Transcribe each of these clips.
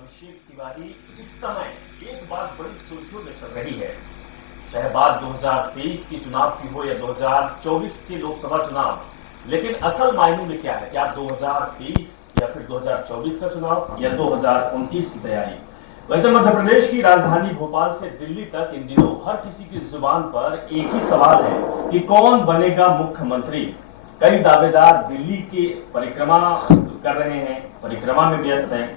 अभिषेक तिवारी इस समय एक बात बड़ी सुर्खियों में चल रही है, चाहे बात 2023 की चुनाव की हो या 2024 के लोकसभा चुनाव, लेकिन असल मायने में क्या है, क्या 2023 या फिर 2024 का चुनाव या 2029 की तैयारी। वैसे मध्य प्रदेश की राजधानी भोपाल से दिल्ली तक इन दिनों हर किसी की जुबान पर एक ही सवाल है कि कौन बनेगा मुख्यमंत्री। कई दावेदार दिल्ली की परिक्रमा कर रहे हैं, परिक्रमा में व्यस्त हैं,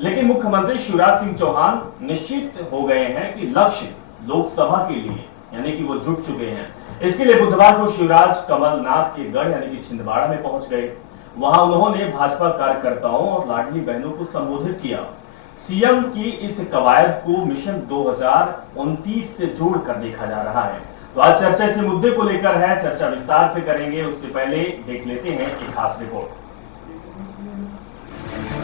लेकिन मुख्यमंत्री शिवराज सिंह चौहान निश्चित हो गए हैं कि लक्ष्य लोकसभा के लिए, यानी कि वो जुट चुके हैं। इसके लिए बुधवार को शिवराज कमलनाथ के गढ़ यानी कि छिंदवाड़ा में पहुंच गए। वहां उन्होंने भाजपा कार्यकर्ताओं और लाडली बहनों को संबोधित किया। सीएम की इस कवायद को मिशन 2029 से जोड़कर देखा जा रहा है। तो आज चर्चा इस मुद्दे को लेकर है, चर्चा विस्तार से करेंगे। उससे पहले देख लेते हैं एक खास रिपोर्ट।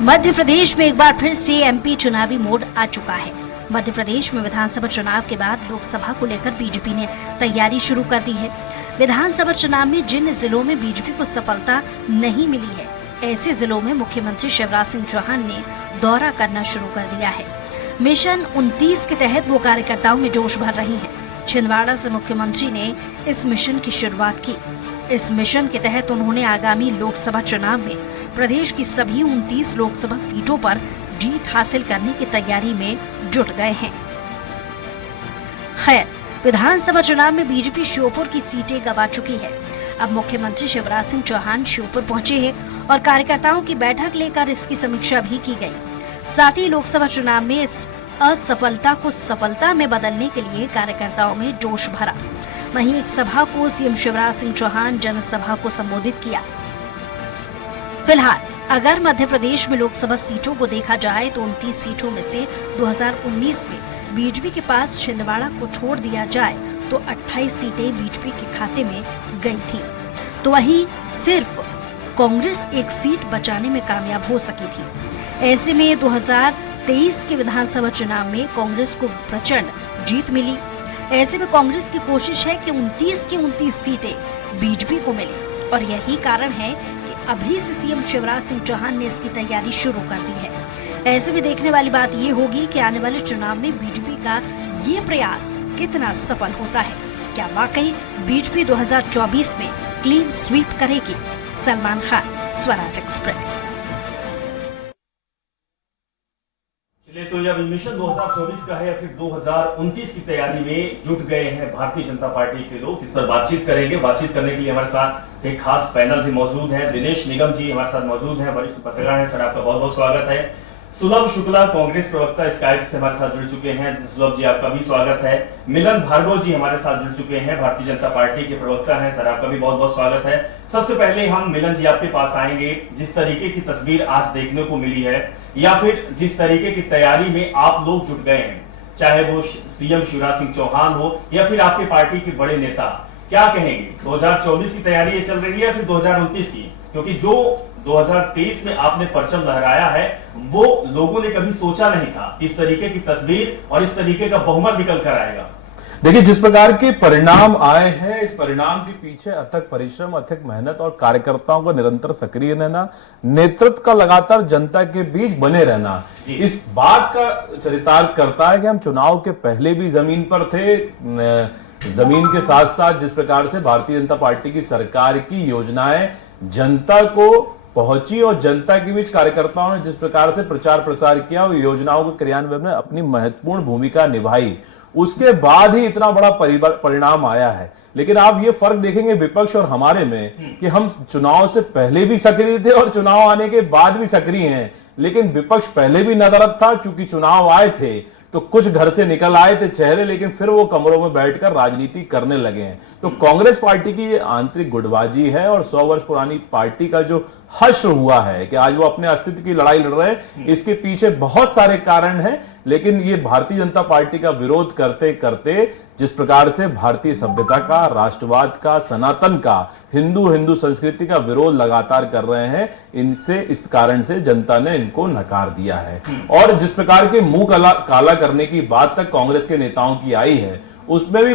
मध्य प्रदेश में एक बार फिर से एमपी चुनावी मोड आ चुका है। मध्य प्रदेश में विधानसभा चुनाव के बाद लोकसभा को लेकर बीजेपी ने तैयारी शुरू कर दी है। विधानसभा चुनाव में जिन जिलों में बीजेपी को सफलता नहीं मिली है, ऐसे जिलों में मुख्यमंत्री शिवराज सिंह चौहान ने दौरा करना शुरू कर दिया है। मिशन 29 के तहत वो कार्यकर्ताओं में जोश भर रही हैं। छिंदवाड़ा से मुख्यमंत्री ने इस मिशन की शुरुआत की। इस मिशन के तहत उन्होंने आगामी लोकसभा चुनाव में प्रदेश की सभी 29 लोकसभा सीटों पर जीत हासिल करने की तैयारी में जुट गए हैं। खैर, विधानसभा चुनाव में बीजेपी श्योपुर की सीटें गंवा चुकी है। अब मुख्यमंत्री शिवराज सिंह चौहान श्योपुर पहुंचे हैं और कार्यकर्ताओं की बैठक लेकर इसकी समीक्षा भी की गई। साथ ही लोकसभा चुनाव में इस असफलता को सफलता में बदलने के लिए कार्यकर्ताओं में जोश भरा। वहीं एक सभा को सीएम शिवराज सिंह चौहान जनसभा को संबोधित किया। फिलहाल अगर मध्य प्रदेश में लोकसभा सीटों को देखा जाए तो 29 सीटों में से 2019 में बीजेपी के पास छिंदवाड़ा को छोड़ दिया जाए तो 28 सीटें बीजेपी के खाते में गई थी। तो वहीं सिर्फ कांग्रेस एक सीट बचाने में कामयाब हो सकी थी। ऐसे में 2023 के विधानसभा चुनाव में कांग्रेस को प्रचंड जीत मिली। ऐसे में कांग्रेस की कोशिश है कि 29 की 29 सीटें बीजेपी को मिले और यही कारण है कि अभी से सीएम शिवराज सिंह चौहान ने इसकी तैयारी शुरू कर दी है। ऐसे में देखने वाली बात ये होगी कि आने वाले चुनाव में बीजेपी का ये प्रयास कितना सफल होता है। क्या वाकई बीजेपी 2024 में क्लीन स्वीप करेगी? सलमान खान, स्वराज एक्सप्रेस। तो यह मिशन 2024 का है या फिर 2029 की तैयारी में जुट गए हैं भारतीय जनता पार्टी के लोग, इस पर बातचीत करेंगे। बातचीत करने के लिए हमारे साथ एक खास पैनल से मौजूद है। दिनेश निगम जी हमारे साथ मौजूद हैं, वरिष्ठ पत्रकार हैं। सर, आपका बहुत बहुत स्वागत है। सुलभ शुक्ला कांग्रेस प्रवक्ता स्काइप से हमारे साथ जुड़ चुके हैं। सुलभ जी, आपका भी स्वागत है। मिलन भार्गव जी हमारे साथ जुड़ चुके हैं, भारतीय जनता पार्टी के प्रवक्ता हैं। सर, आपका भी बहुत बहुत स्वागत है। सबसे पहले हम मिलन जी आपके पास आएंगे। जिस तरीके की तस्वीर आज देखने को मिली है या फिर जिस तरीके की तैयारी में आप लोग जुट गए हैं, चाहे वो सीएम शिवराज सिंह चौहान हो या फिर आपकी पार्टी के बड़े नेता, क्या कहेंगे? 2024 की तैयारी ये चल रही है या फिर 2029 की? क्योंकि जो 2023 में आपने परचम लहराया है वो लोगों ने कभी सोचा नहीं था। इस तरीके की तस्वीर और इस तरीके का बहुमत निकल कर आएगा। देखिए, जिस प्रकार के परिणाम आए हैं, इस परिणाम के पीछे अथक परिश्रम, अथक मेहनत और कार्यकर्ताओं का निरंतर सक्रिय रहना, नेतृत्व का लगातार जनता के बीच बने रहना, इस बात का चरितार्थ करता है कि हम चुनाव के पहले भी जमीन पर थे। जमीन के साथ साथ जिस प्रकार से भारतीय जनता पार्टी की सरकार की योजनाएं जनता को पहुंची और जनता के बीच कार्यकर्ताओं ने जिस प्रकार से प्रचार प्रसार किया, वो योजनाओं के क्रियान्वयन में अपनी महत्वपूर्ण भूमिका निभाई, उसके बाद ही इतना बड़ा परिणाम आया है। लेकिन आप ये फर्क देखेंगे विपक्ष और हमारे में कि हम चुनाव से पहले भी सक्रिय थे और चुनाव आने के बाद भी सक्रिय हैं। लेकिन विपक्ष पहले भी नदारद था, चूंकि चुनाव आए थे तो कुछ घर से निकल आए थे चेहरे, लेकिन फिर वो कमरों में बैठकर राजनीति करने लगे हैं। तो कांग्रेस पार्टी की ये आंतरिक गुटबाजी है और 100 वर्ष पुरानी पार्टी का जो हश्र हुआ है कि आज वो अपने अस्तित्व की लड़ाई लड़ रहे हैं, इसके पीछे बहुत सारे कारण हैं। लेकिन ये भारतीय जनता पार्टी का विरोध करते करते जिस प्रकार से भारतीय सभ्यता का, राष्ट्रवाद का, सनातन का, हिंदू संस्कृति का विरोध लगातार कर रहे हैं, इनसे इस कारण से जनता ने इनको नकार दिया है। और जिस प्रकार के मुंह काला करने की बात तक कांग्रेस के नेताओं की आई है, उसमें भी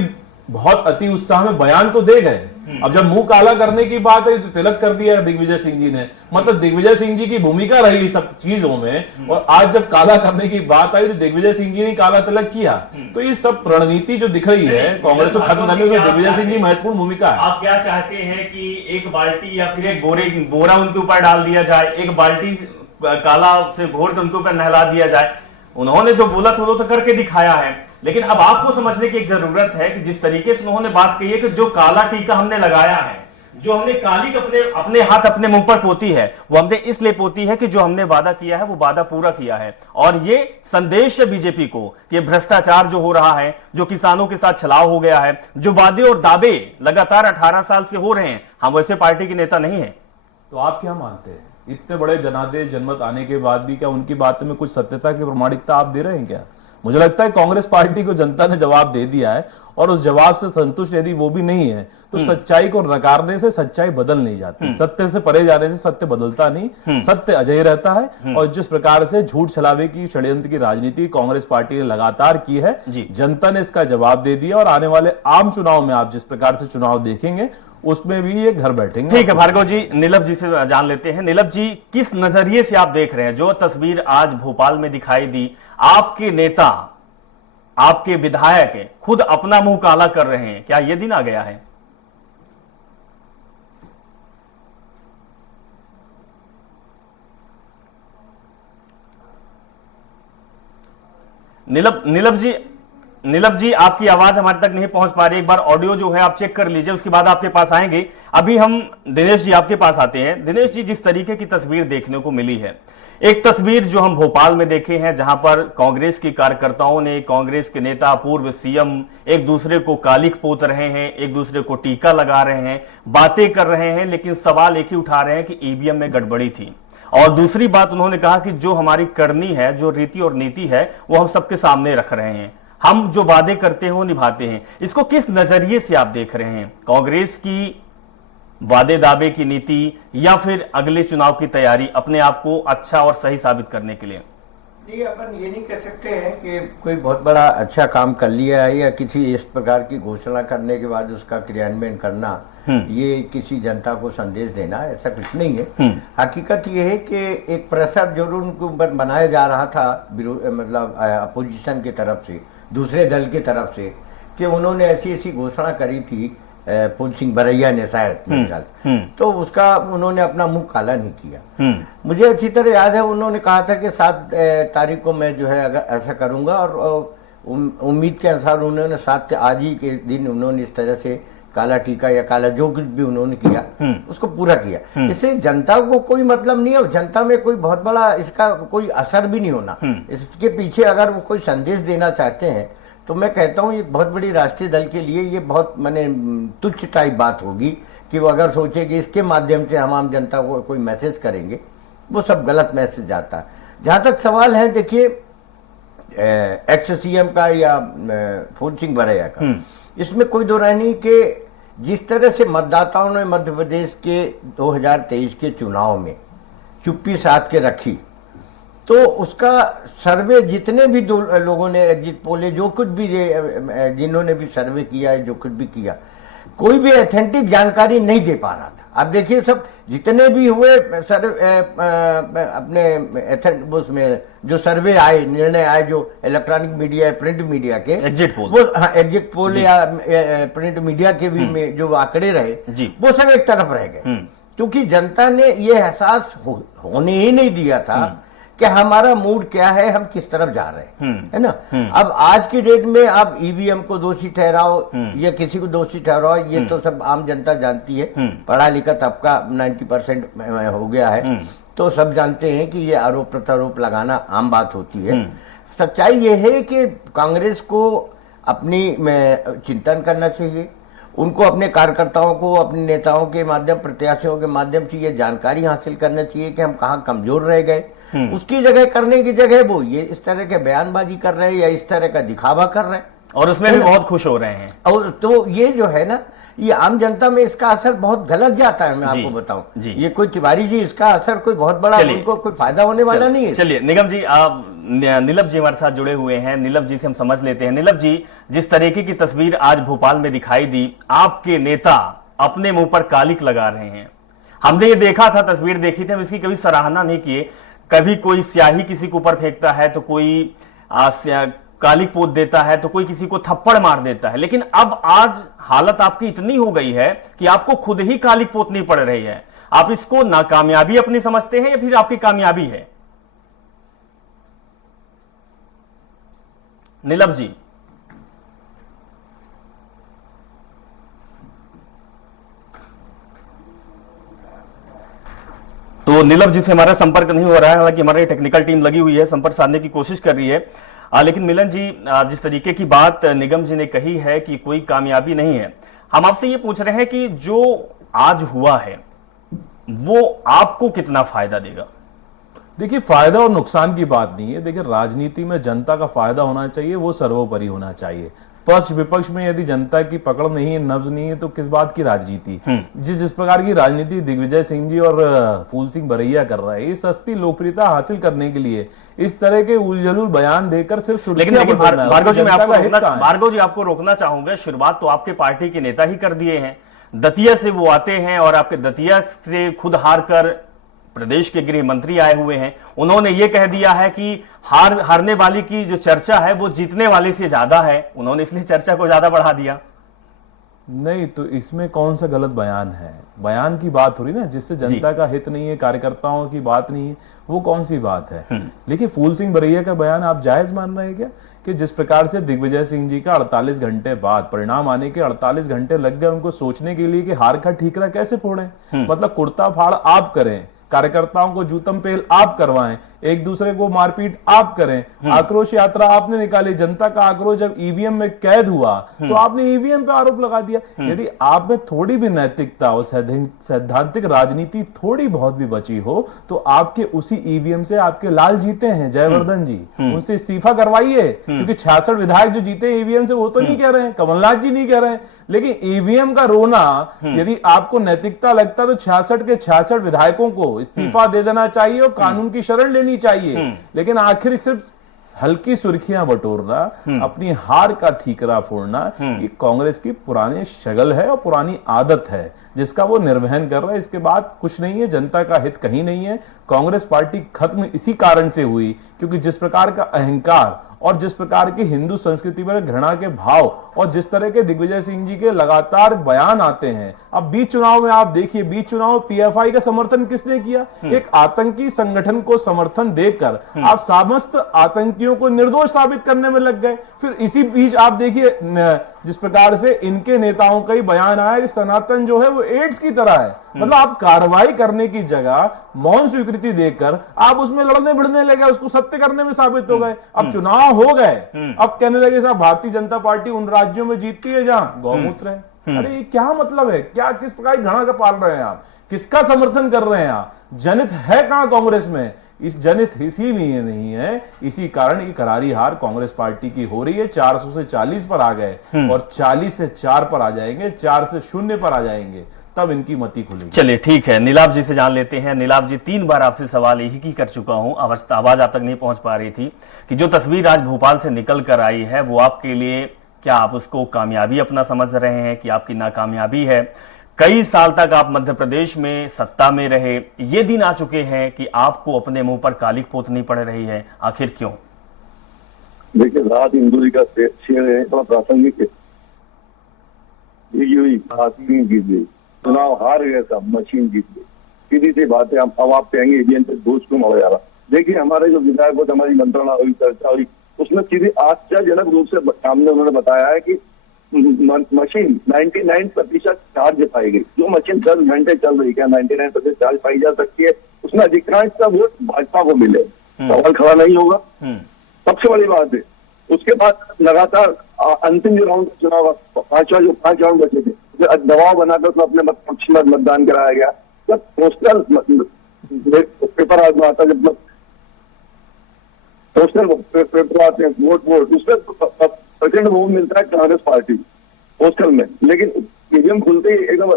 बहुत अति उत्साह में बयान तो दे गए। अब जब मुंह काला करने की बात है तो तिलक कर दिया दिग्विजय सिंह जी ने, मतलब दिग्विजय सिंह जी की भूमिका रही सब चीजों में, और आज जब काला करने की बात आई तो दिग्विजय सिंह जी ने काला तिलक किया। तो ये सब रणनीति जो दिख रही है कांग्रेस को खत्म करने में दिग्विजय सिंह की महत्वपूर्ण भूमिका है। आप क्या चाहते हैं कि एक बाल्टी या फिर एक बोरा उनके ऊपर डाल दिया जाए, एक बाल्टी काला से घोर के उनके ऊपर नहला दिया जाए? उन्होंने जो बोला था वो तो करके दिखाया है, लेकिन अब आपको समझने की एक जरूरत है कि जिस तरीके से उन्होंने बात कही है कि जो काला टीका हमने लगाया है, जो हमने काली अपने हाथ अपने मुंह पर पोती है, वो हमने इसलिए पोती है कि जो हमने वादा किया है वो वादा पूरा किया है। और ये संदेश है बीजेपी को कि भ्रष्टाचार जो हो रहा है, जो किसानों के साथ छलाव हो गया है, जो वादे और दावे लगातार 18 साल से हो रहे हैं, हम वैसे पार्टी के नेता नहीं है। तो आप क्या मानते हैं, इतने बड़े जनादेश जनमत आने के बाद भी क्या उनकी बात में कुछ सत्यता की प्रमाणिकता आप दे रहे हैं क्या? मुझे लगता है कांग्रेस पार्टी को जनता ने जवाब दे दिया है, और उस जवाब से संतुष्ट यदि वो भी नहीं है तो सच्चाई को नकारने से सच्चाई बदल नहीं जाती, सत्य से परे जाने से सत्य बदलता नहीं, सत्य अजय रहता है। और जिस प्रकार से झूठ छलावे की षड्यंत्र की राजनीति कांग्रेस पार्टी ने लगातार की है, जनता ने इसका जवाब दे दिया। और आने वाले आम चुनाव में आप जिस प्रकार से चुनाव देखेंगे उसमें भी ये घर बैठेंगे। ठीक है भार्गव जी, नीलम जी से जान लेते हैं। नीलम जी, किस नजरिए से आप देख रहे हैं जो तस्वीर आज भोपाल में दिखाई दी, आपके नेता आपके विधायक खुद अपना मुंह काला कर रहे हैं, क्या यह दिन आ गया है? नीलम जी आपकी आवाज हमारे तक नहीं पहुंच पा रही, एक बार ऑडियो जो है आप चेक कर लीजिए, उसके बाद आपके पास आएंगे। अभी हम दिनेश जी आपके पास आते हैं। दिनेश जी, जिस तरीके की तस्वीर देखने को मिली है, एक तस्वीर जो हम भोपाल में देखे हैं जहां पर कांग्रेस के कार्यकर्ताओं ने, कांग्रेस के नेता, पूर्व सीएम एक दूसरे को कालिख पोत रहे हैं, एक दूसरे को टीका लगा रहे हैं, बातें कर रहे हैं, लेकिन सवाल एक ही उठा रहे हैं कि ईवीएम में गड़बड़ी थी। और दूसरी बात उन्होंने कहा कि जो हमारी करनी है, जो रीति और नीति है, वो हम सबके सामने रख रहे हैं, हम जो वादे करते हैं वो निभाते हैं। इसको किस नजरिए से आप देख रहे हैं? कांग्रेस की वादे दावे की नीति या फिर अगले चुनाव की तैयारी अपने आप को अच्छा और सही साबित करने के लिए? नहीं, अपन ये नहीं कह सकते हैं कि कोई बहुत बड़ा अच्छा काम कर लिया है या किसी इस प्रकार की घोषणा करने के बाद उसका क्रियान्वयन करना ये किसी जनता को संदेश देना, ऐसा कुछ नहीं है। हकीकत ये है कि एक प्रेशर जो उनको बनाया जा रहा था, मतलब अपोजिशन की तरफ से, दूसरे दल की तरफ से, कि उन्होंने ऐसी ऐसी घोषणा करी थी, फूल सिंह बरैया ने शायद मेरे ख्याल से, तो उसका उन्होंने अपना मुंह काला नहीं किया। मुझे अच्छी तरह याद है उन्होंने कहा था कि 7 तारीख को मैं जो है अगर ऐसा करूंगा, और उम्मीद के अनुसार उन्होंने 7 आज ही के दिन उन्होंने इस तरह से काला टीका या काला जो कुछ भी उन्होंने किया उसको पूरा किया। इससे जनता को कोई मतलब नहीं है, जनता में कोई बहुत बड़ा इसका कोई असर भी नहीं होना। इसके पीछे अगर वो कोई संदेश देना चाहते हैं तो मैं कहता हूँ ये बहुत बड़ी राष्ट्रीय दल के लिए ये बहुत माने तुच्छ टाइप बात होगी कि वो अगर सोचे कि इसके माध्यम से हम आम जनता को कोई मैसेज करेंगे, वो सब गलत मैसेज आता है। जहाँ तक सवाल है, देखिए एक्स सीएम का या फूल सिंह बरैया का, इसमें कोई दो राय नहीं कि जिस तरह से मतदाताओं ने मध्य प्रदेश के 2023 के चुनाव में चुप्पी साध के रखी, तो उसका सर्वे जितने भी लोगों ने एग्जिट पोले जो कुछ भी जिन्होंने भी सर्वे किया है, जो कुछ भी किया, कोई भी ऑथेंटिक जानकारी नहीं दे पा रहा था। अब देखिए सब जितने भी हुए अपने उसमें जो सर्वे आए, निर्णय आए, जो इलेक्ट्रॉनिक मीडिया है, प्रिंट मीडिया के एग्जिट पोल, वो हाँ एग्जिट पोल या प्रिंट मीडिया के भी में जो आंकड़े रहे वो सब एक तरफ रह गए, क्योंकि जनता ने ये एहसास होने ही नहीं दिया था कि हमारा मूड क्या है, हम किस तरफ जा रहे हैं, है ना। अब आज की डेट में आप ईवीएम को दोषी ठहराओ या किसी को दोषी ठहराओ, ये तो सब आम जनता जानती है, पढ़ा लिखा तबका 90% हो गया है, तो सब जानते हैं कि ये आरोप प्रत्यारोप लगाना आम बात होती है। सच्चाई ये है कि कांग्रेस को अपनी चिंतन करना चाहिए, उनको अपने कार्यकर्ताओं को, अपने नेताओं के माध्यम, प्रत्याशियों के माध्यम से ये जानकारी हासिल करना चाहिए कि हम कहाँ कमजोर रह गए। उसकी जगह करने की जगह वो ये इस तरह के बयानबाजी कर रहे हैं या इस तरह का दिखावा कर रहे हैं, और उसमें भी बहुत खुश हो रहे हैं। और तो ये जो है ना, ये आम जनता में इसका असर बहुत गलत जाता है। मैं जी, आपको बताऊं, जी। ये कोई तिवारी जी, इसका असर कोई बहुत बड़ा उनको कोई फायदा होने वाला नहीं है। चलिए निगम जी, आप नीलम जी हमारे साथ जुड़े हुए हैं, नीलम जी से हम समझ लेते हैं। नीलम जी, जिस तरीके की तस्वीर आज भोपाल में दिखाई दी, आपके नेता अपने मुंह पर कालिक लगा रहे हैं। हमने ये देखा था, तस्वीर देखी थी, हम इसकी कभी सराहना नहीं किए। कभी कोई स्याही किसी के ऊपर फेंकता है तो कोई कालिक पोत देता है, तो कोई किसी को थप्पड़ मार देता है, लेकिन अब आज हालत आपकी इतनी हो गई है कि आपको खुद ही कालिक पोतनी पड़ रही है। आप इसको नाकामयाबी अपनी समझते हैं या फिर आपकी कामयाबी है? नीलम जी, तो नीलम जी से हमारा संपर्क नहीं हो रहा है, हालांकि हमारी टेक्निकल टीम लगी हुई है, संपर्क साधने की कोशिश कर रही है। लेकिन मिलन जी, जिस तरीके की बात निगम जी ने कही है कि कोई कामयाबी नहीं है, हम आपसे ये पूछ रहे हैं कि जो आज हुआ है वो आपको कितना फायदा देगा? देखिए, फायदा और नुकसान की बात नहीं है। देखिए, राजनीति में जनता का फायदा होना चाहिए, वो सर्वोपरि होना चाहिए। पक्ष विपक्ष में यदि जनता की पकड़ नहीं है, नब्ज नहीं है, तो किस बात की राजनीति? जिस प्रकार की राजनीति दिग्विजय सिंह जी और फूल सिंह बरैया कर रहे हैं, ये सस्ती लोकप्रियता हासिल करने के लिए इस तरह के उलझुल बयान देकर सिर्फ लेकिन भार्गव जी, भार्गव जी, आपको रोकना चाहूंगा। शुरुआत तो आपके पार्टी के नेता ही कर दिए हैं, दतिया से वो आते हैं और आपके दतिया से खुद हार कर प्रदेश के गृह मंत्री आए हुए हैं। उन्होंने ये कह दिया है कि हारने वाली की जो चर्चा है वो जीतने वाले से ज्यादा है, उन्होंने इसलिए चर्चा को ज्यादा बढ़ा दिया। नहीं, तो इसमें कौन सा गलत बयान है? बयान की बात हो रही ना, जिससे जनता का हित नहीं है, कार्यकर्ताओं की बात नहीं है, वो कौन सी बात है? लेकिन फूल सिंह बरैया का बयान आप जायज मान रहे हैं क्या? कि जिस प्रकार से दिग्विजय सिंह जी का 48 घंटे बाद, परिणाम आने के 48 घंटे लग गए उनको सोचने के लिए कि हार का ठीकरा कैसे फोड़ें। मतलब कुर्ता फाड़ आप करें, कार्यकर्ताओं को जूतम पेल आप करवाएं, एक दूसरे को मारपीट आप करें, आक्रोश यात्रा आपने निकाली, जनता का आक्रोश जब ईवीएम में कैद हुआ तो आपने ईवीएम पे आरोप लगा दिया। यदि आप में थोड़ी भी नैतिकता और सैद्धांतिक राजनीति थोड़ी बहुत भी बची हो तो आपके उसी ईवीएम से आपके लाल जीते हैं, जयवर्धन जी, उनसे इस्तीफा करवाइए। क्योंकि 66 विधायक जो जीते ईवीएम से, वो तो नहीं कह रहे हैं, कमलनाथ जी नहीं कह रहे हैं, लेकिन ईवीएम का रोना, यदि आपको नैतिकता लगता तो 66 के 66 विधायकों को इस्तीफा दे देना चाहिए और कानून की शरण लेनी चाहिए। लेकिन आखिर सिर्फ हल्की सुर्खियां बटोरना, अपनी हार का ठीकरा फोड़ना, ये कांग्रेस की पुरानी शगल है और पुरानी आदत है, जिसका वो निर्वहन कर रहा है। इसके बाद कुछ नहीं है, जनता का हित कहीं नहीं है। कांग्रेस पार्टी खत्म इसी कारण से हुई क्योंकि जिस प्रकार का अहंकार और जिस प्रकार की हिंदू संस्कृति पर घृणा के भाव और जिस तरह के दिग्विजय सिंह जी के लगातार बयान आते हैं। अब बीच चुनाव में आप देखिए, बीच चुनाव पीएफआई का समर्थन किसने किया? एक आतंकी संगठन को समर्थन देकर आप समस्त आतंकियों को निर्दोष साबित करने में लग गए। फिर इसी बीच आप देखिए जिस प्रकार से इनके नेताओं का ही बयान आया कि सनातन जो है वो एड्स की तरह है। मतलब आप कार्रवाई करने की जगह मौन स्वीकृति देकर आप उसमें लड़ने भिड़ने लगे, उसको सत्य करने में साबित हो गए। अब चुनाव हो गए, अब कहने लगे साहब भारतीय जनता पार्टी उन राज्यों में जीतती है जहां गौमूत्र है। अरे ये क्या मतलब है? क्या किस प्रकार की घृणा का पाल रहे हैं आप? किसका समर्थन कर रहे हैं आप? जनहित है कहां कांग्रेस में? इस जनहित इसी लिए नहीं है, इसी कारण ये करारी हार कांग्रेस पार्टी की हो रही है। 400 से 40 पर आ गए और 40 से 4 पर आ जाएंगे, 4 से 0 पर आ जाएंगे, तब इनकी मति खुलेगी। चलिए ठीक है, नीलाभ जी से जान लेते हैं। नीलाभ जी, 3 बार आपसे सवाल यही की कर चुका हूं, आवाज आप तक नहीं पहुंच पा रही थी कि जो तस्वीर आज भोपाल से निकल कर आई है वो आपके लिए, क्या आप उसको कामयाबी अपना समझ रहे हैं कि आपकी नाकामयाबी है? कई साल तक आप मध्य प्रदेश में सत्ता में रहे, ये दिन आ चुके हैं कि आपको अपने मुंह पर कालिक पोतनी पड़ रही है, आखिर क्यों? देखिए, रात इंदौरी का शेर है, थोड़ा प्रासंगिक है। हुई आदमी जीत गई, चुनाव हार गया था, मशीन जीत गई, सीधी सी बात है। अब आप कहेंगे ईवीएम पे दोष क्यों मरा जा रहा? देखिए, हमारे जो विधायक को हमारी मंत्रणा हुई, चर्चा हुई, उसमें सीधे आश्चर्यजनक रूप से सामने उन्होंने बताया है कि मशीन 99% चार्ज पाई गई। जो मशीन 10 घंटे चल रही, क्या 99% चार्ज पाई जा सकती है? उसमें अधिकांश का वोट भाजपा को मिले, सवाल खड़ा नहीं होगा। सबसे बड़ी बात है, उसके बाद लगातार अंतिम जो राउंड चुनाव, 5 राउंड बचे थे, दबाव बनाकर उसमें अपने पक्ष में मतदान कराया गया। जब पोस्टल पेपर आता, जब पोस्टल पेपर आते हैं, वोट उसमें प्रचंड बहुमत मिलता है कांग्रेस पार्टी पोस्टल में, लेकिन ईवीएम खुलते ही एकदम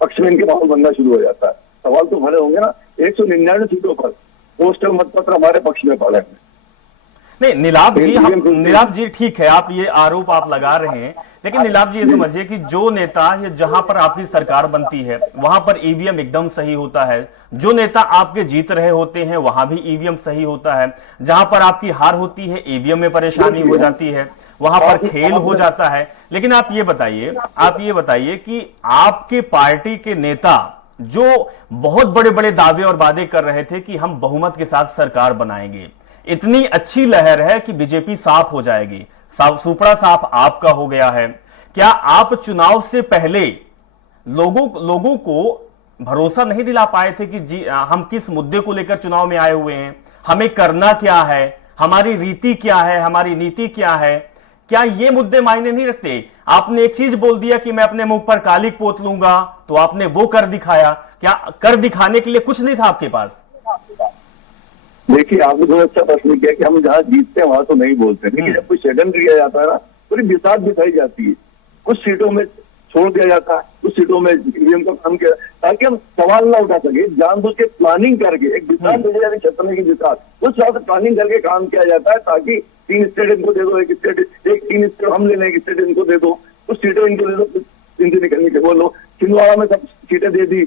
पक्ष में इनके माहौल बनना शुरू हो जाता है। सवाल तो भरे होंगे ना, 199 सीटों पर पोस्टल मतपत्र हमारे पक्ष में पड़े हैं। नहीं नीलाभ जी ठीक है, आप ये आरोप आप लगा रहे हैं, लेकिन नीलाभ जी ये समझिए कि जो नेता ये जहां पर आपकी सरकार बनती है वहां पर ईवीएम एकदम सही होता है, जो नेता आपके जीत रहे होते हैं वहां भी ईवीएम सही होता है, जहां पर आपकी हार होती है ईवीएम में परेशानी हो जाती है, वहां पर खेल हो जाता है। लेकिन आप ये बताइए कि आपके पार्टी के नेता जो बहुत बड़े बड़े दावे और वादे कर रहे थे कि हम बहुमत के साथ सरकार बनाएंगे, इतनी अच्छी लहर है कि बीजेपी साफ हो जाएगी, सुपड़ा साफ आपका हो गया है, क्या आप चुनाव से पहले लोगों को भरोसा नहीं दिला पाए थे कि जी हम किस मुद्दे को लेकर चुनाव में आए हुए हैं, हमें करना क्या है, हमारी रीति क्या है, हमारी नीति क्या है? क्या ये मुद्दे मायने नहीं रखते? आपने एक चीज बोल दिया कि मैं अपने मुंह पर कालिक पोत लूंगा, तो आपने वो कर दिखाया। क्या कर दिखाने के लिए कुछ नहीं था आपके पास? देखिए, आपने बहुत अच्छा प्रश्न किया कि हम जहां जीतते हैं वहां तो नहीं बोलते, लेकिन जब कोई षड्यंत्र किया जाता है ना, पूरी बिसात बिछाई जाती है, कुछ सीटों में छोड़ दिया जाता है, कुछ सीटों में ईवीएम का काम किया, ताकि हम सवाल ना उठा सके। जानबूझ के प्लानिंग करके एक बिसात भेजी जाती है, छत्तीसगढ़ की बिसात, उस हिसाब से प्लानिंग करके काम किया जाता है, ताकि 3 स्टेट इनको दे दो, 3 स्टेट हम ले लें, 1 स्टेट इनको दे दो, कुछ सीटें इनको दे दो, इनसे निकलने के बोलो। छिंदवाड़ा में सब सीटें दे दी,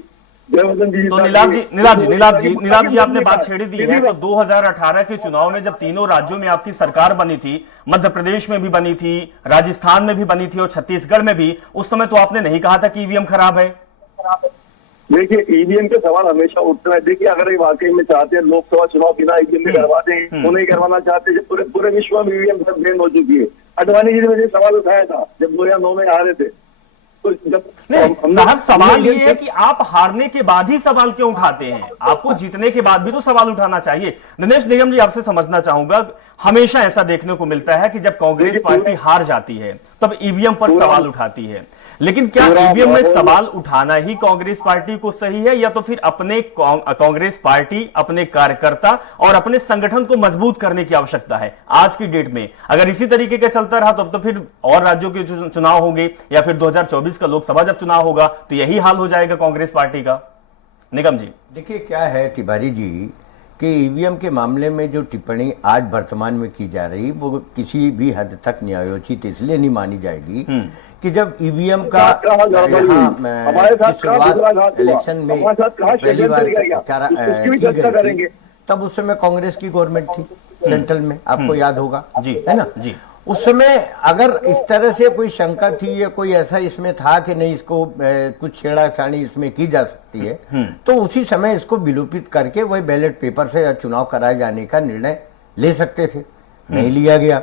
तो नीलाभ जी आपने बात छेड़ी दी है। तो 2018 के चुनाव में जब तीनों राज्यों में आपकी सरकार बनी थी, मध्य प्रदेश में भी बनी थी, राजस्थान में भी बनी थी और छत्तीसगढ़ में भी, उस समय तो आपने नहीं कहा था कि ईवीएम खराब है। देखिए, ईवीएम के सवाल हमेशा उठते हैं। देखिए, अगर ये वाकई में चाहते हैं लोकसभा चुनाव बिना ईवीएम में करवा दें, वो नहीं करवाना चाहते, जब पूरे विश्व में ईवीएम बैन हो चुकी है। अडवाणी जी ने मुझे सवाल उठाया था जब 2009 में आ रहे थे, तो जब साहब सवाल ये है कि आप हारने के बाद ही सवाल क्यों उठाते हैं? आपको जीतने के बाद भी तो सवाल उठाना चाहिए। दिनेश निगम जी, आपसे समझना चाहूंगा, हमेशा ऐसा देखने को मिलता है कि जब कांग्रेस पार्टी हार जाती है तब ईवीएम पर सवाल उठाती है, लेकिन क्या ईवीएम में सवाल उठाना ही कांग्रेस पार्टी को सही है, या तो फिर अपने कांग्रेस पार्टी, अपने कार्यकर्ता और अपने संगठन को मजबूत करने की आवश्यकता है? आज की डेट में अगर इसी तरीके का चलता रहा तो फिर और राज्यों के चुनाव होंगे, या फिर 2024 का लोकसभा जब चुनाव होगा तो यही हाल हो जाएगा कांग्रेस पार्टी का। निगम जी, देखिए क्या है तिवारी जी कि ईवीएम के मामले में जो टिप्पणी आज वर्तमान में की जा रही वो किसी भी हद तक न्यायोचित इसलिए नहीं मानी जाएगी कि जब ईवीएम का शुरुआत इलेक्शन में पहली बार की तब उस समय कांग्रेस की गवर्नमेंट थी सेंट्रल में, आपको याद होगा है ना जी। उस समय अगर इस तरह से कोई शंका थी या कोई ऐसा इसमें था कि नहीं इसको कुछ छेड़ाछाड़ी इसमें की जा सकती है, तो उसी समय इसको विलोपित करके वही बैलेट पेपर से चुनाव कराए जाने का निर्णय ले सकते थे, नहीं लिया गया,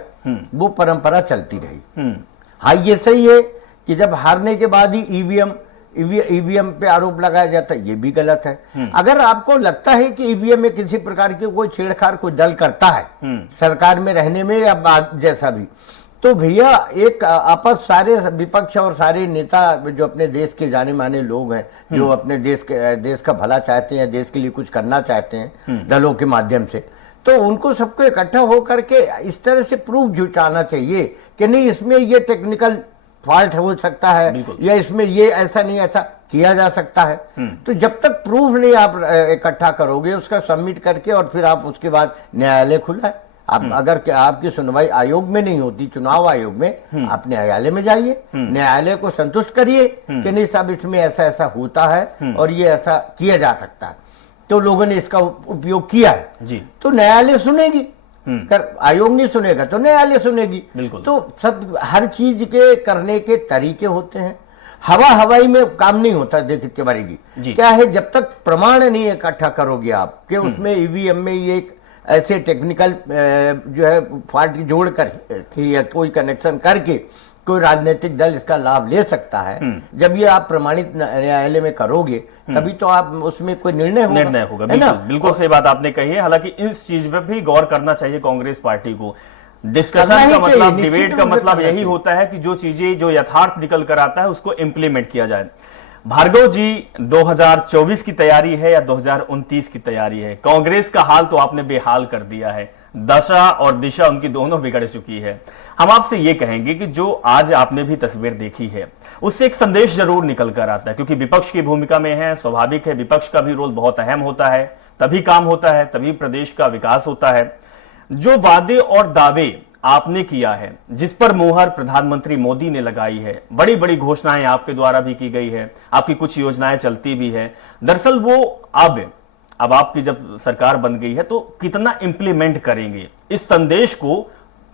वो परंपरा चलती रही। हाँ, ये सही है कि जब हारने के बाद ही ईवीएम पे आरोप लगाया जाता है, ये भी गलत है। अगर आपको लगता है कि ईवीएम में किसी प्रकार की कोई छेड़छाड़ कोई दल करता है सरकार में रहने में या बाद जैसा भी, तो भैया एक आपस सारे विपक्ष और सारे नेता जो अपने देश के जाने माने लोग हैं, जो अपने देश का भला चाहते हैं, देश के लिए कुछ करना चाहते हैं दलों के माध्यम से, तो उनको सबको इकट्ठा होकर के इस तरह से प्रूफ जुटाना चाहिए कि नहीं इसमें ये टेक्निकल फॉल्ट हो सकता है या इसमें ये ऐसा नहीं ऐसा किया जा सकता है। तो जब तक प्रूफ नहीं आप इकट्ठा करोगे उसका सबमिट करके और फिर आप उसके बाद न्यायालय खुला है, आप अगर आपकी सुनवाई आयोग में नहीं होती, चुनाव आयोग में, आप न्यायालय में जाइए, न्यायालय को संतुष्ट करिए कि नहीं साहब इसमें ऐसा ऐसा होता है और ये ऐसा किया जा सकता है, तो लोगों ने इसका उपयोग किया है जी, तो न्यायालय सुनेगी। कर आयोग नहीं सुनेगा तो न्यायालय सुनेगी। तो सब हर चीज के करने के तरीके होते हैं, हवाई में काम नहीं होता। देखिए तिवारी जी क्या है, जब तक प्रमाण नहीं इकट्ठा करोगे आप कि उसमें ईवीएम में ये ऐसे टेक्निकल जो है फॉल्ट जोड़ कर या कोई कनेक्शन करके कोई राजनीतिक दल इसका लाभ ले सकता है, जब ये आप प्रमाणित न्यायालय में करोगे तभी तो आप उसमें कोई निर्णय होगा। बिल्कुल सही बात आपने कही है। हालांकि इस चीज पे भी गौर करना चाहिए कांग्रेस पार्टी को। डिस्कशन का मतलब, डिबेट का मतलब यही होता है कि जो चीजें जो यथार्थ निकल कर आता है उसको इंप्लीमेंट किया जाए। भार्गव जी, 2024 की तैयारी है या 2029 की तैयारी है? कांग्रेस का हाल तो आपने बेहाल कर दिया है, दशा और दिशा उनकी दोनों बिगड़ चुकी है। हम आपसे ये कहेंगे कि जो आज आपने भी तस्वीर देखी है उससे एक संदेश जरूर निकल कर आता है, क्योंकि विपक्ष की भूमिका में है, स्वाभाविक है, विपक्ष का भी रोल बहुत अहम होता है, तभी काम होता है, तभी प्रदेश का विकास होता है। जो वादे और दावे आपने किया है, जिस पर मोहर प्रधानमंत्री मोदी ने लगाई है, बड़ी बड़ी घोषणाएं आपके द्वारा भी की गई है, आपकी कुछ योजनाएं चलती भी है, दरअसल वो अब आपकी जब सरकार बन गई है तो कितना इंप्लीमेंट करेंगे इस संदेश को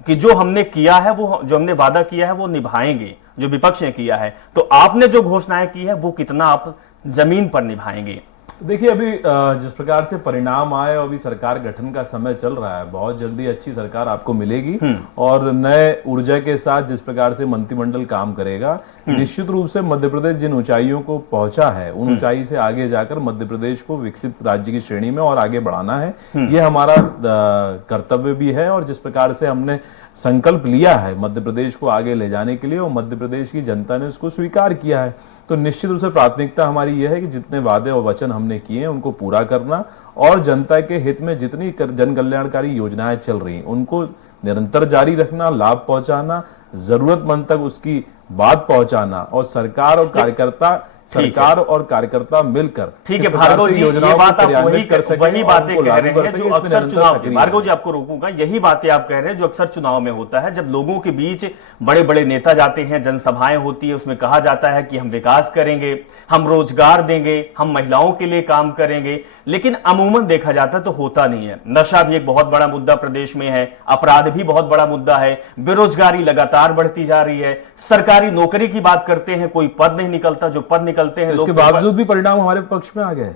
कि जो हमने किया है, वो जो हमने वादा किया है वो निभाएंगे, जो विपक्ष ने किया है, तो आपने जो घोषणाएं की है वो कितना आप जमीन पर निभाएंगे? देखिए, अभी जिस प्रकार से परिणाम आए, अभी सरकार गठन का समय चल रहा है, बहुत जल्दी अच्छी सरकार आपको मिलेगी और नए ऊर्जा के साथ जिस प्रकार से मंत्रिमंडल काम करेगा, निश्चित रूप से मध्य प्रदेश जिन ऊंचाइयों को पहुंचा है उन ऊंचाई से आगे जाकर मध्य प्रदेश को विकसित राज्य की श्रेणी में और आगे बढ़ाना है। ये हमारा कर्तव्य भी है और जिस प्रकार से हमने संकल्प लिया है मध्य प्रदेश को आगे ले जाने के लिए और मध्य प्रदेश की जनता ने उसको स्वीकार किया है, तो निश्चित रूप से प्राथमिकता हमारी यह है कि जितने वादे और वचन हमने किए हैं उनको पूरा करना और जनता के हित में जितनी जन कल्याणकारी योजनाएं चल रही उनको निरंतर जारी रखना, लाभ पहुंचाना, जरूरतमंद तक उसकी बात पहुंचाना और सरकार और कार्यकर्ता मिलकर ठीक है। भार्गव जी, ये बात आप वही बातें कह रहे हैं जो अक्सर चुनाव में, भार्गव जी आपको रोकूंगा, यही बातें आप कह रहे हैं जो अक्सर चुनाव में होता है, जब लोगों के बीच बड़े बड़े नेता जाते हैं, जनसभाएं होती है, उसमें कहा जाता है कि हम विकास करेंगे, हम रोजगार देंगे, हम महिलाओं के लिए काम करेंगे, लेकिन अमूमन देखा जाता है तो होता नहीं है। नशा भी एक बहुत बड़ा मुद्दा प्रदेश में है, अपराध भी बहुत बड़ा मुद्दा है, बेरोजगारी लगातार बढ़ती जा रही है, सरकारी नौकरी की बात करते हैं, कोई पद नहीं निकलता, जो पद निकलते हैं इसके बावजूद भी परिणाम हमारे पक्ष में आ गए।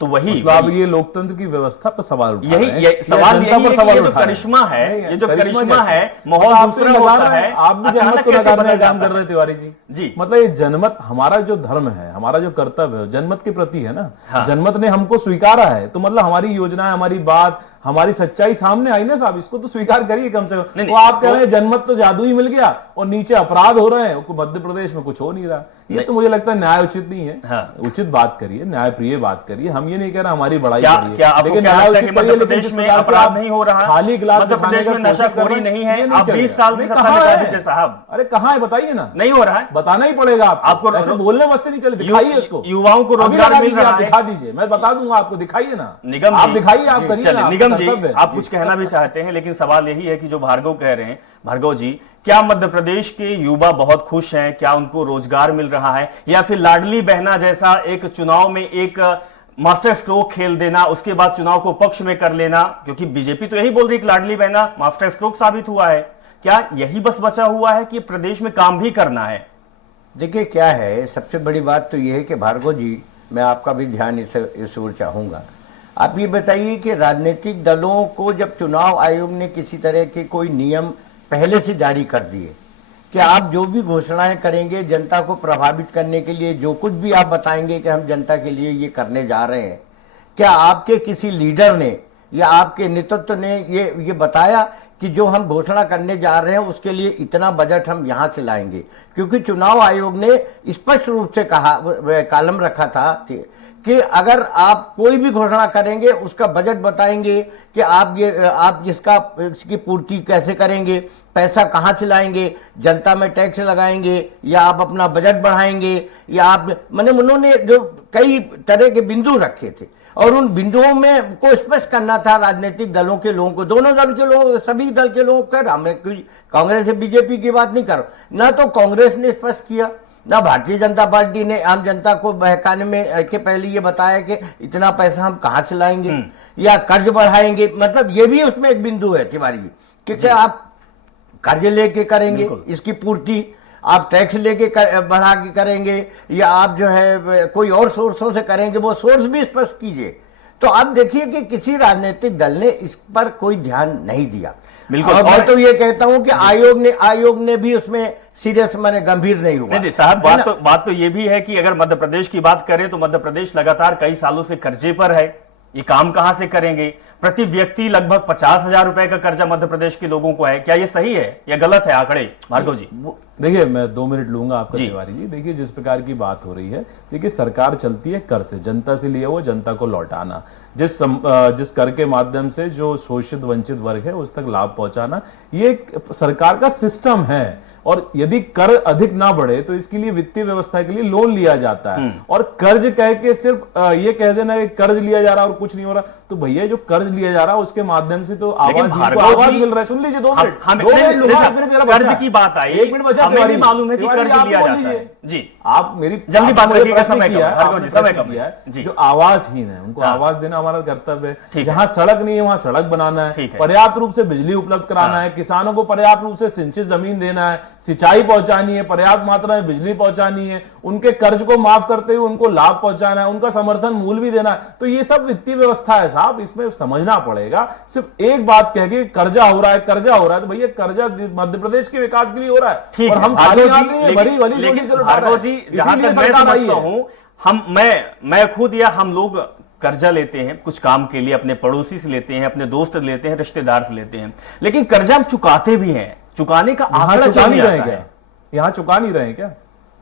तो वही मतलब ये लोकतंत्र की व्यवस्था पर सवाल उठा रहे हैं। यही सवाल यही है कि ये जो करिश्मा है, ये जो करिश्मा है, माहौल दूसरा होता है। आप भी जनमत को नकारने का काम कर रहे हैं तिवारी जी। मतलब ये जनमत हमारा जो धर्म है, हमारा जो कर्तव्य है, जनमत के प्रति है ना। जनमत ने हमको स्वीकारा है तो मतलब हमारी योजना, हमारी बात, हमारी सच्चाई सामने आई ना साहब, इसको तो स्वीकार करिए कम से कम। वो आप कह रहे हैं जनमत तो जादू ही मिल गया और नीचे अपराध हो रहे हैं, मध्य प्रदेश में कुछ हो नहीं रहा, ये तो मुझे लगता है न्याय उचित नहीं है। उचित बात करिए, न्याय प्रिय बात करिए। हम ये नहीं कह रहे हमारी बड़ाई करिए, लेकिन न्याय उचित करिए। प्रदेश में अपराध नहीं हो रहा, खाली गिलास मध्य प्रदेश में नशाखोरी नहीं है। आप 20 साल से सत्ता निभा दीजिए साहब। अरे कहाँ है बताइए ना। नहीं हो रहा है, बताना ही पड़ेगा आपको। ऐसे बोलने बस से नहीं चले, दिखाइए उसको। युवाओं को रोजगार मिल रहा है, दिखा दीजिए, मैं बता दूंगा आपको, दिखाइए ना। निगम आप दिखाइए, आप करिए ना। निगम जी, आप कुछ कहना भी चाहते हैं, लेकिन सवाल यही है कि जो भार्गव कह रहे हैं, भार्गव जी, क्या मध्य प्रदेश के युवा बहुत खुश हैं? क्या उनको रोजगार मिल रहा है, या फिर लाडली बहना जैसा एक चुनाव में एक मास्टर स्ट्रोक खेल देना, उसके बाद चुनाव को पक्ष में कर लेना? क्योंकि बीजेपी तो यही बोल रही है कि लाडली बहना मास्टर स्ट्रोक साबित हुआ है। क्या यही बस बचा हुआ है कि प्रदेश में काम भी करना है? देखिए क्या है, सबसे बड़ी बात तो यह है कि भार्गव जी, मैं आपका भी ध्यान इस ओर चाहूंगा। आप ये बताइए कि राजनीतिक दलों को जब चुनाव आयोग ने किसी तरह के कोई नियम पहले से जारी कर दिए कि आप जो भी घोषणाएं करेंगे जनता को प्रभावित करने के लिए, जो कुछ भी आप बताएंगे कि हम जनता के लिए ये करने जा रहे हैं, क्या आपके किसी लीडर ने या आपके नेतृत्व ने ये बताया कि जो हम घोषणा करने जा रहे हैं उसके लिए इतना बजट हम यहां से लाएंगे? क्योंकि चुनाव आयोग ने स्पष्ट रूप से कहा, कॉलम रखा था कि अगर आप कोई भी घोषणा करेंगे उसका बजट बताएंगे कि आप इसकी पूर्ति कैसे करेंगे, पैसा कहां से लाएंगे, जनता में टैक्स लगाएंगे या आप अपना बजट बढ़ाएंगे, या आप उन्होंने जो कई तरह के बिंदु रखे थे और उन बिंदुओं में को स्पष्ट करना था राजनीतिक दलों के लोगों को, दोनों दल के लोग, सभी दल के लोग कर, हमें कांग्रेस या बीजेपी की बात नहीं करो ना, तो कांग्रेस ने स्पष्ट किया ना भारतीय जनता पार्टी ने आम जनता को बहकाने में के पहले ये बताया कि इतना पैसा हम कहां से लाएंगे या कर्ज बढ़ाएंगे। मतलब ये भी उसमें एक बिंदु है तिवारी जी कि क्या आप कर्ज लेके करेंगे इसकी पूर्ति, आप टैक्स लेके बढ़ा के करेंगे, या आप जो है कोई और सोर्सों से करेंगे, वो सोर्स भी स्पष्ट कीजिए। तो आप देखिए कि किसी राजनीतिक दल ने इस पर कोई ध्यान नहीं दिया। और मैं तो ये कहता हूं कि आयोग ने भी उसमें सीरियस गंभीर नहीं हुआ। नहीं साहब, बात तो ये भी है कि अगर मध्य प्रदेश की बात करें तो मध्य प्रदेश लगातार कई सालों से कर्जे पर है, ये काम कहां से करेंगे? प्रति व्यक्ति लगभग 50,000 रुपए का कर्जा मध्य प्रदेश के लोगों को है। क्या ये सही है या गलत है आंकड़े? भार्गव जी देखिए, मैं 2 मिनट लूंगा आपका जी। तिवारी जी। देखिए, जिस प्रकार की बात हो रही है, देखिए सरकार चलती है कर से, जनता से लिया हुआ जनता को लौटाना, जिस कर के माध्यम से जो शोषित वंचित वर्ग है उस तक लाभ पहुंचाना, ये एक सरकार का सिस्टम है। और यदि कर अधिक ना बढ़े तो इसके लिए वित्तीय व्यवस्था के लिए लोन लिया जाता है, और कर्ज कह के सिर्फ ये कह देना कि कर्ज लिया जा रहा है और कुछ नहीं हो रहा, तो भैया जो कर्ज लिया जा रहा है उसके माध्यम से तो आवाज मिल रहा है। सुन लीजिए 2 मिनट, कर्ज की बात आई, 1 मिनट बचा, हमें भी मालूम है कि कर्ज लिया जाता है जी। आप मेरी जल्दी बात मुझे करिएगा, प्रश्न समय किया, कम, भार्गव जी, आपने समय प्रश्न कम किया है। जी। जो आवाजहीन है उनको हाँ। आवाज देना हमारा कर्तव्य ठीक है। है। जहां सड़क नहीं है वहां सड़क बनाना ठीक है, है। पर्याप्त रूप से बिजली उपलब्ध कराना है, किसानों को पर्याप्त रूप से सिंचित जमीन देना है, सिंचाई पहुंचानी है, पर्याप्त मात्रा में बिजली पहुंचानी है, उनके कर्ज को माफ करते हुए उनको लाभ पहुंचाना है, उनका समर्थन मूल्य भी देना है। तो ये सब वित्तीय व्यवस्था है साहब, इसमें समझना पड़ेगा। सिर्फ एक बात कह के कर्जा हो रहा है, तो भैया कर्जा मध्य प्रदेश के विकास के लिए हो रहा है। ठीक और है, हम भार्गव खाली जी, नहीं है, भरी भली झोली से लौटा रहे भार्गव हैं। जी, जहां इसीलिए तक मैं सरकार आई समझता है। हूं, मैं खुद या हम लोग कर्जा लेते हैं कुछ काम के लिए, अपने पड़ोसी से लेते हैं, अपने दोस्त से लेते हैं, रिश्तेदार से लेते हैं, लेकिन कर्जा हम चुकाते भी हैं। चुकाने का आंकड़ा चुका क्यों नहीं नहीं रहे आता क्या? है? यहाँ चुका नहीं रहे क्या?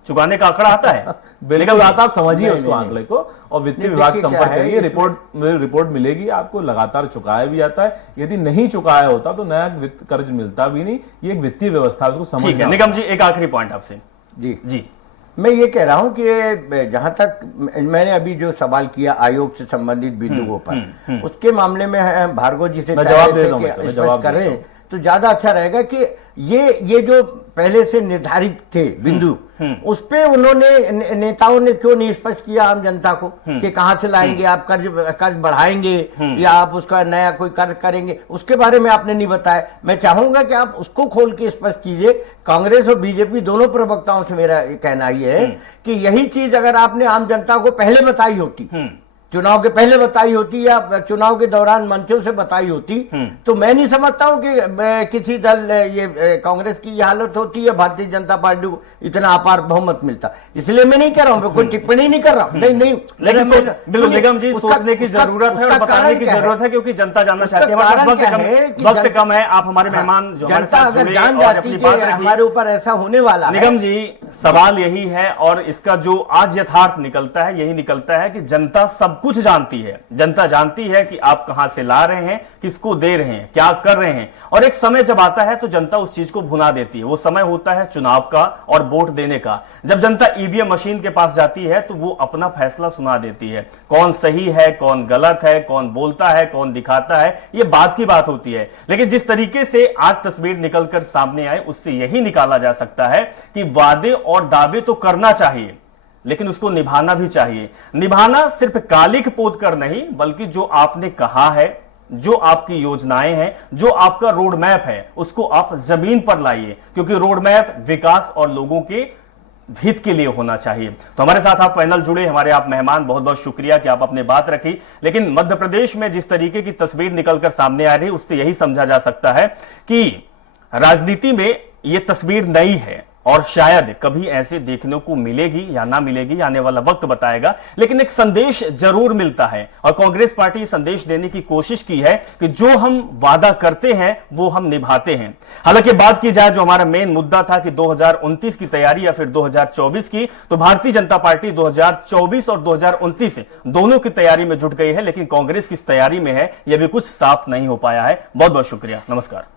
चुकाने का आंकड़ा आता है? बिल्कुल आता, आप समझिए नहीं, उसको, नहीं, आंकड़े को, और वित्तीय नहीं, विभाग से देखिए क्या संपर्क है, करिए। इसमें- रिपोर्ट मिलेगी आपको, लगातार चुकाया भी जाता है। यदि नहीं चुकाया होता तो नया वित्त कर्ज मिलता भी नहीं। ये एक वित्तीय व्यवस्था है, उसको ठीक है। समझना निगम जी, एक आखिरी पॉइंट आपसे। जी जी मैं ये कह रहा हूं कि जहां तक मैंने अभी जो सवाल किया आयोग से संबंधित बिंदुओं पर, उसके मामले में भार्गव जी से मैं चाह जवाब रहे दे थे रहा हूं, कि मैं जवाब स्पष्ट दे रहा करें तो ज्यादा अच्छा रहेगा कि ये जो पहले से निर्धारित थे बिंदु, उस पे उन्होंने नेताओं ने क्यों नहीं स्पष्ट किया आम जनता को कि कहां से लाएंगे आप, कर्ज बढ़ाएंगे या आप उसका नया कोई कर्ज करेंगे, उसके बारे में आपने नहीं बताया। मैं चाहूंगा कि आप उसको खोल के स्पष्ट कीजिए। कांग्रेस और बीजेपी दोनों प्रवक्ताओं से मेरा कहना ये है कि यही चीज अगर आपने आम जनता को पहले बताई होती, चुनाव के पहले बताई होती या चुनाव के दौरान मंचों से बताई होती, तो मैं नहीं समझता हूं कि किसी दल ये कांग्रेस की ये हालत होती या भारतीय जनता पार्टी को इतना अपार बहुमत मिलता। इसलिए मैं नहीं कर रहा हूं, कोई टिप्पणी नहीं कर रहा हूं। नहीं लेकिन बिल्कुल निगम जी, सोचने की जरूरत है और बताने की जरूरत है, क्योंकि जनता जानना चाहती है। वक्त कम है, आप हमारे मेहमान जो हमारे जनता साथ अगर जुड़े जान और जाती अपनी कि बात रखी। हमारे ऊपर ऐसा होने वाला है। निगम जी, सवाल यही है और इसका जो आज यथार्थ निकलता है, यही निकलता है कि जनता सब कुछ जानती है। जनता जानती है कि आप कहां से ला रहे हैं, किसको दे रहे हैं, क्या कर रहे हैं, और एक समय जब आता है तो जनता उस चीज को भुना देती है। वो समय होता है चुनाव का और वोट देने का। जब जनता ईवीएम मशीन के पास जाती है तो वो अपना फैसला सुना देती है। कौन सही है, कौन गलत है, कौन बोलता है, कौन दिखाता है, ये बात की बात होती है। लेकिन जिस तरीके से आज तस्वीर निकलकर सामने आए, उससे यही निकाला जा सकता है कि वादे और दावे तो करना चाहिए, लेकिन उसको निभाना भी चाहिए। निभाना सिर्फ कालिक पोत कर नहीं, बल्कि जो आपने कहा है, जो आपकी योजनाएं हैं, जो आपका रोड मैप है, उसको आप जमीन पर लाइए, क्योंकि रोड मैप विकास और लोगों के हित के लिए होना चाहिए। तो हमारे साथ आप पैनल जुड़े, हमारे आप मेहमान, बहुत बहुत शुक्रिया कि आप अपने बात रखी। लेकिन मध्य प्रदेश में जिस तरीके की तस्वीर निकलकर सामने आ रही है, उससे यही समझा जा सकता है कि राजनीति में यह तस्वीर नई है और शायद कभी ऐसे देखने को मिलेगी या ना मिलेगी, आने वाला वक्त बताएगा। लेकिन एक संदेश जरूर मिलता है और कांग्रेस पार्टी संदेश देने की कोशिश की है कि जो हम वादा करते हैं वो हम निभाते हैं। हालांकि बात की जाए, जो हमारा मेन मुद्दा था कि 2029 की तैयारी या फिर 2024 की, तो भारतीय जनता पार्टी 2024 और 2029 दोनों की तैयारी में जुट गई है, लेकिन कांग्रेस किस तैयारी में है यह भी कुछ साफ नहीं हो पाया है। बहुत बहुत शुक्रिया, नमस्कार।